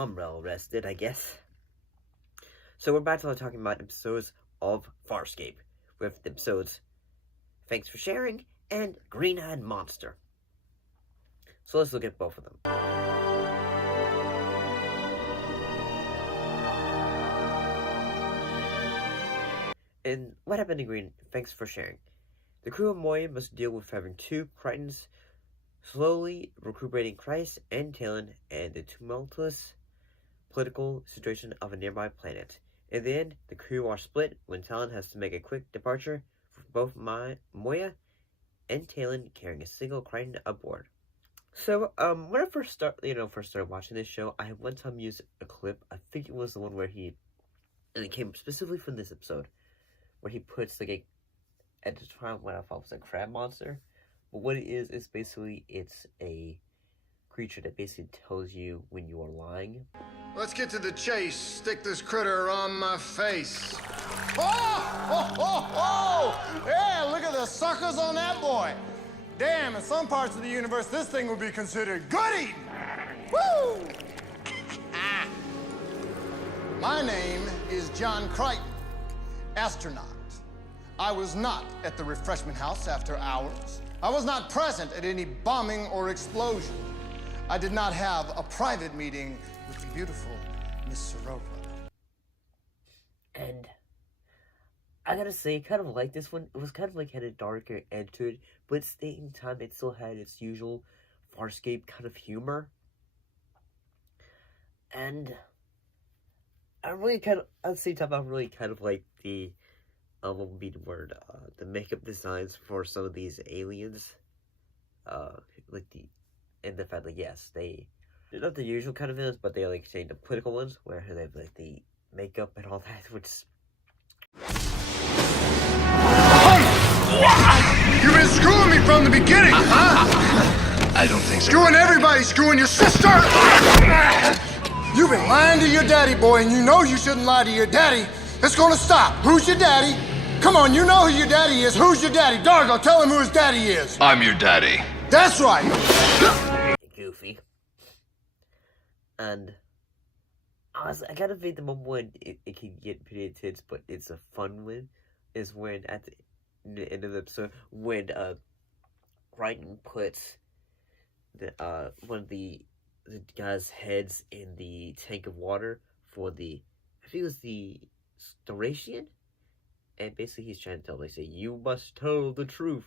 I'm well rested, I guess. So we're about to talking about episodes of Farscape, with the episodes Thanks for Sharing and Green-Eyed Monster. So let's look at both of them. And what happened in Thanks for Sharing? The crew of Moya must deal with having two Crichtons slowly recuperating Christ and Tayln and the tumultuous political situation of a nearby planet. In the end, the crew are split when Tayln has to make a quick departure for both Moya and Tayln carrying a single Crichton aboard. So, when I first started watching this show, I one time used a clip. I think it was the one where and it came specifically from this episode, where he puts at the time when I thought it was a crab monster, but what it is basically it's a creature that basically tells you when you are lying. Let's get to the chase. Stick this critter on my face. Oh! Yeah, look at the suckers on that boy. Damn, in some parts of the universe, this thing would be considered good eating. Woo! My name is John Crichton, astronaut. I was not at the refreshment house after hours. I was not present at any bombing or explosion. I did not have a private meeting with the beautiful Miss Sirova. And I gotta say, I kind of like this one. It was kind of had a darker end to it, but at the same time, it still had its usual Farscape kind of humor. And at the same time, I really kind of like the, what would be the word, the makeup designs for some of these aliens. And the fact that, yes, they're not the usual kind of villains, but they're say the political ones, where they have the makeup and all that, which... You've been screwing me from the beginning, huh? I don't think so. Screwing everybody, screwing your sister! You've been lying to your daddy, boy, and you know you shouldn't lie to your daddy. It's gonna stop. Who's your daddy? Come on, you know who your daddy is. Who's your daddy? Dargo, tell him who his daddy is. I'm your daddy. That's right. Goofy. And I kind of think the moment when it can get pretty intense, but it's a fun one, is when at the end of the episode, when Crichton puts one of the guy's heads in the tank of water for I think it was the Storatian, and basically he's trying to tell them, you must tell the truth.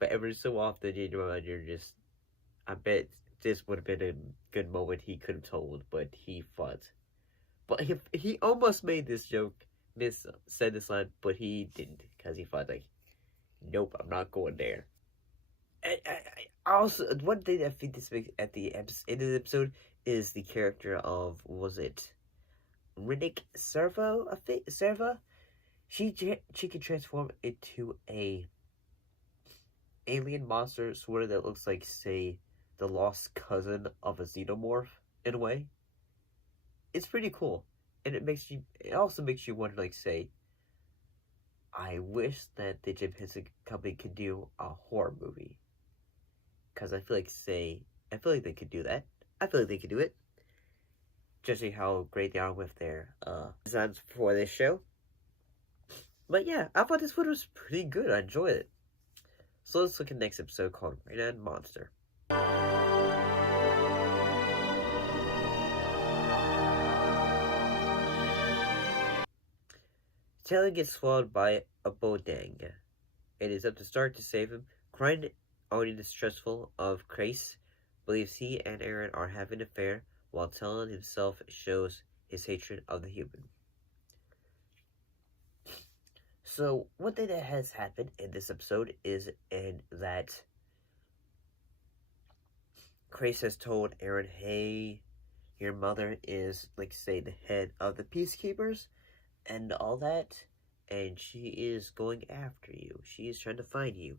But every so often, you're just, I bet this would have been a good moment he could have told, but he fought. But he almost made this joke, said this line, but he didn't, because he thought, nope, I'm not going there. And I also, one thing I think this makes at the end of the episode is the character of, was it Riddick Servo? I think, Serva? She can transform into a alien monster, sort of that looks like, say, the lost cousin of a xenomorph, in a way. It's pretty cool. And it also makes you wonder, say, I wish that the Jim Henson Company could do a horror movie. Because I feel like they could do that. I feel like they could do it. Judging how great they are with their designs for this show. But yeah, I thought this one was pretty good. I enjoyed it. So let's look at the next episode called Green-Eyed Monster. Taylor gets swallowed by a bodang. It is up to Stark to save him. Crichton, already distrustful of Grace, believes he and Aaron are having an affair, while Tayln himself shows his hatred of the human. So, one thing that has happened in this episode is that Grace has told Aaron, hey, your mother is, the head of the Peacekeepers and all that, and she is going after you. She is trying to find you.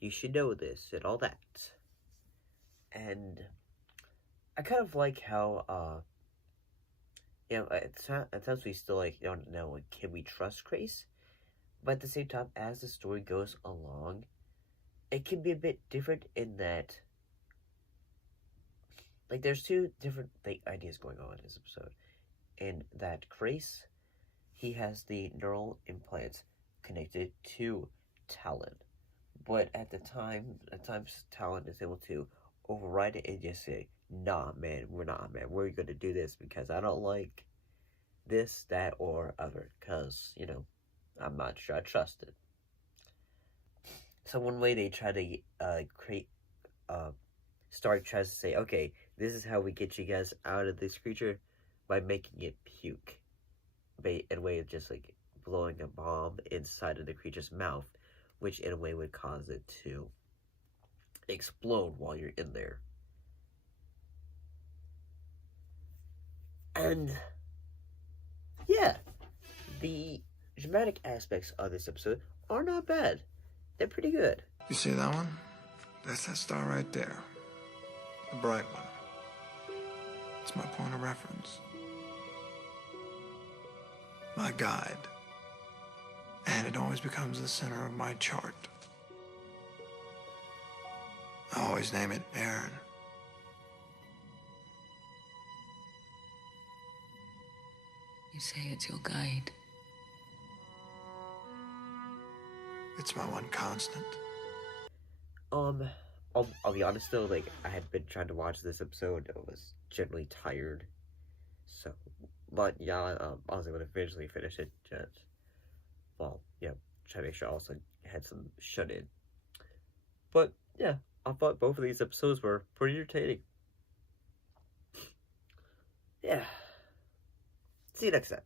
You should know this and all that. And I kind of like how, at times we still, don't know, can we trust Grace? But at the same time, as the story goes along, it can be a bit different in that like there's two different like ideas going on in this episode, and that Grace, he has the neural implants connected to Talon, but at times Talon is able to override it and just say, "Nah, man, we're not, man. We're gonna do this because I don't like this, that, or other. Because I'm not sure I trust it." So one way they try to create, Stark tries to say, "Okay, this is how we get you guys out of this creature by making it puke." In a way of just like blowing a bomb inside of the creature's mouth, which in a way would cause it to explode while you're in there. And yeah, the dramatic aspects of this episode are not bad. They're pretty good. You see that one? That's that star right there. The bright one. It's my point of reference. My guide. And it always becomes the center of my chart. I always name it Aaron. You say it's your guide. It's my one constant. I'll be honest though, like I had been trying to watch this episode. I was generally tired, so but yeah, I was able to eventually finish it. Just try to make sure I also had some shut in. But yeah, I thought both of these episodes were pretty entertaining. Yeah. See you next time.